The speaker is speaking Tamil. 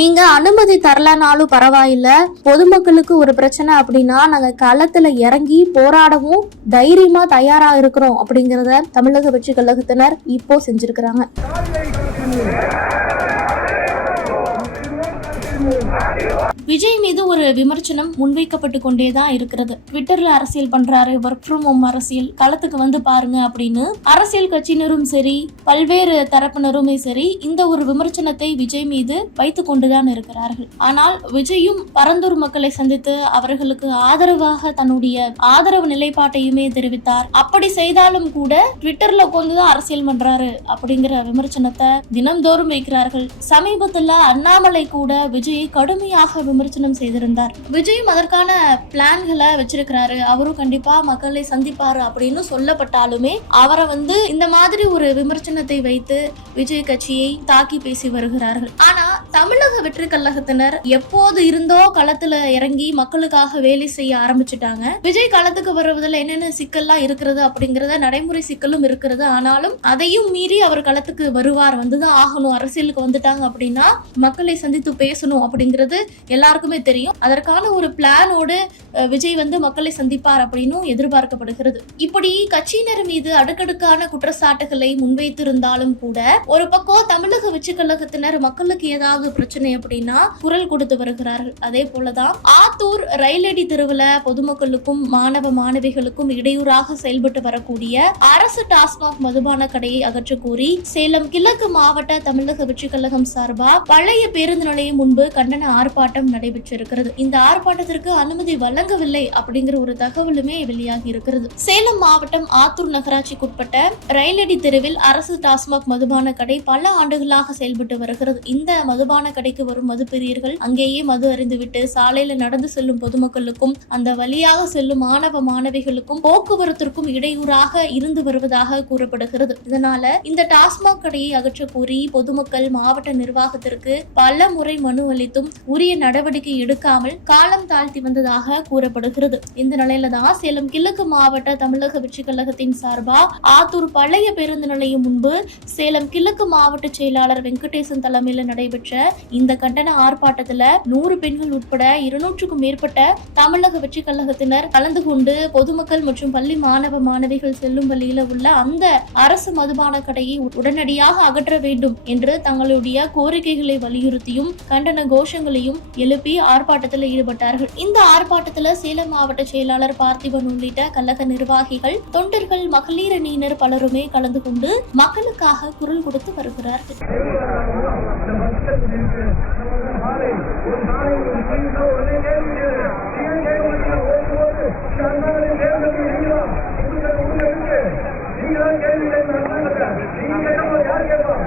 நீங்க அனுமதி தரலனாலும் பரவாயில்ல. பொதுமக்களுக்கு ஒரு பிரச்சனை அப்படின்னா நாங்க களத்துல இறங்கி போராடவும் தைரியமா தயாரா இருக்கிறோம் அப்படிங்கறத தமிழக வெற்றி கழகத்தினர் இப்போ செஞ்சிருக்கிறாங்க. விஜய் மீது ஒரு விமர்சனம் முன்வைக்கப்பட்டு கொண்டே தான் இருக்கிறது. ட்விட்டர்ல அரசியல் பண்றாரு ஒர்க் ஃப்ரம் ஹோம் அரசியல். களத்துக்கு வந்து பாருங்க அப்படின்னு அரசியல் கட்சியினரும் சரி பல்வேறு தரப்பினருமே சரி இந்த ஒரு விமர்சனத்தை விஜய் மீது வைத்து கொண்டுதான் இருக்கிறார்கள். ஆனால் விஜயும் பரந்தூர் மக்களை சந்தித்து அவர்களுக்கு ஆதரவாக தன்னுடைய ஆதரவு நிலைப்பாட்டையுமே தெரிவித்தார். அப்படி செய்தாலும் கூட ட்விட்டர்ல உட்காந்து தான் அரசியல் பண்றாரு அப்படிங்கிற விமர்சனத்தை தினம்தோறும் வைக்கிறார்கள். சமீபத்துல அண்ணாமலை கூட விஜயை கடுமையாக விமர்சனம் செய்திருந்தார். விஜயும் அதற்கான பிளான்களை வச்சிருக்கிறாரு. அவரும் கண்டிப்பா மக்களை சந்திப்பாரு அப்படின்னு சொல்லப்பட்டாலுமே அவரை வந்து இந்த மாதிரி ஒரு விமர்சனத்தை வைத்து விஜய் கட்சியை தாக்கி பேசி வருகிறார்கள். ஆனா தமிழக வெற்றி கழகத்தினர் எப்போது இருந்தோ களத்துல இறங்கி மக்களுக்காக வேலை செய்ய ஆரம்பிச்சுட்டாங்க. விஜய் களத்துக்கு வருவதில் என்னென்ன சிக்கல்லாம் இருக்கிறது அப்படிங்கறத நடைமுறை சிக்கலும் இருக்கிறது. ஆனாலும் அதையும் மீறி அவர் களத்துக்கு வருவார் வந்துதான் ஆகணும் அரசியலுக்கு வந்துட்டாங்க அப்படின்னா மக்களை சந்தித்து பேசணும் அப்படிங்கிறது எல்லாருக்குமே தெரியும். அதற்கான ஒரு பிளானோடு விஜய் வந்து மக்களை சந்திப்பார் அப்படின்னும் எதிர்பார்க்கப்படுகிறது. இப்படி கட்சியினர் மீது அடுக்கடுக்கான குற்றச்சாட்டுகளை முன்வைத்திருந்தாலும் கூட ஒரு பக்கம் தமிழக வெற்றி கழகத்தினர் மக்களுக்கு ஏதாவது பிரச்சனை அப்படின்னா குரல் கொடுத்து வருகிறார்கள். அதே போலதான் ஆத்தூர் ரயிலடி தெருவில் பொதுமக்களுக்கும் மாணவ மாணவிகளுக்கும் இடையூறாக செயல்பட்டு வரக்கூடிய அரசு டாஸ்மாக் மதுபான கடையை அகற்ற கோரி சேலம் கிழக்கு மாவட்ட தமிழக வெற்றி கழகம் சார்பா பழைய பேருந்து நிலையம் முன்பு கண்டன ஆர்ப்பாட்டம் நடைபெற்றிருக்கிறது. இந்த ஆர்ப்பாட்டத்திற்கு அனுமதி வழங்கவில்லை அப்படிங்கிற ஒரு தகவலுமே வெளியாகி இருக்கிறது. சேலம் மாவட்டம் ஆத்தூர் நகராட்சிக்குட்பட்ட ரயிலடி தெருவில் அரசு டாஸ்மாக் மதுபான கடை பல ஆண்டுகளாக செயல்பட்டு வருகிறது. இந்த மதுபான கடைக்கு வரும் மதுப்பிரியர்கள் அங்கேயே மது அறிந்துவிட்டு சாலையில நடந்து செல்லும் பொதுமக்களுக்கும் அந்த வழியாக செல்லும் மாணவ மாணவிகளுக்கும் போக்குவரத்திற்கும் இடையூறாக இருந்து வருவதாக கூறப்படுகிறது. இதனால இந்த டாஸ்மாக் கடையை அகற்ற கோரி பொதுமக்கள் மாவட்ட நிர்வாகத்திற்கு பல முறை மனு அளித்தும் உரிய நடவடிக்கை எடுக்காமல் காலம் தாழ்த்தி வந்ததாக கூறப்படுகிறது. இந்த நிலையில தான் சேலம் கிழக்கு மாவட்ட தமிழக வெற்றி கழகத்தின் சார்பா ஆத்தூர் பழைய பேருந்து நிலையம் முன்பு சேலம் கிழக்கு மாவட்ட செயலாளர் வெங்கடேசன் தலைமையில் நடைபெற்ற இந்த கண்டன ஆர்ப்பாட்டத்துல நூறு பெண்கள் உட்பட இருநூற்றுக்கும் மேற்பட்ட தமிழக வெற்றி கழகத்தினர் கலந்து கொண்டு பொதுமக்கள் மற்றும் பள்ளி மாணவ மாணவிகள் செல்லும் வழியில உள்ள அந்த அரசு மதுபான கடையை உடனடியாக அகற்ற வேண்டும் என்று தங்களுடைய கோரிக்கைகளை வலியுறுத்தியும் கண்டன கோஷங்களையும் எழுப்பி ஆர்ப்பாட்டத்தில் ஈடுபட்டார்கள். இந்த ஆர்ப்பாட்டத்தில் சேலம் மாவட்ட செயலாளர் பார்த்திபன் உள்ளிட்ட கழக நிர்வாகிகள் தொண்டர்கள் மகளிர் அணியினர் பலருமே கலந்து கொண்டு மக்களுக்காக குரல் கொடுத்து வருகிறார்கள். நீங்க கேள்வி கேட்கலாம் யார் கேட்போம்